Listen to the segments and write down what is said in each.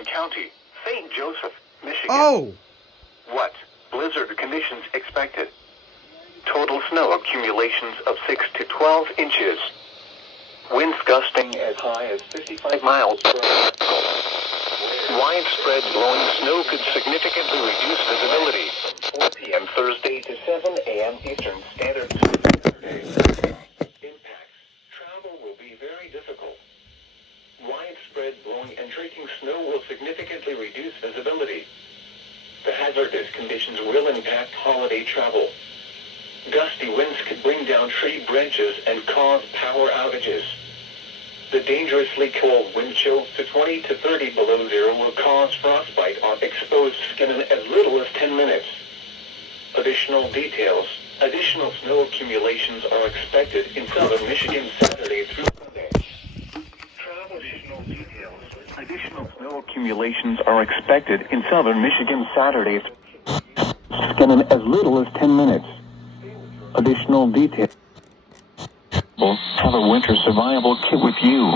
Franklin County, St. Joseph, Michigan. Oh! What? Blizzard conditions expected. Total snow accumulations of 6 to 12 inches. Winds gusting as high as 55 miles per hour. Widespread blowing snow could significantly reduce visibility from 4 p.m. Thursday to 7 a.m. Eastern Standard Time Saturday. Impacts. Travel will be very difficult. Widespread blowing and drifting snow will significantly reduce visibility. The hazardous conditions will impact holiday travel. Gusty winds could bring down tree branches and cause power outages. The dangerously cold wind chills to 20 to 30 below zero will cause frostbite on exposed skin in as little as 10 minutes. Additional details. Additional snow accumulations are expected in southern Michigan Saturday through Sunday. Additional details. Additional snow accumulations are expected in southern Michigan Saturday. Skin in as little as 10 minutes. Additional details. Have a winter survival kit with you.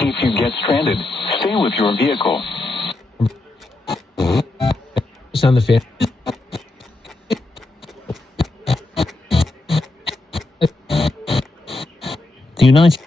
If you get stranded, stay with your vehicle. On the fan. The United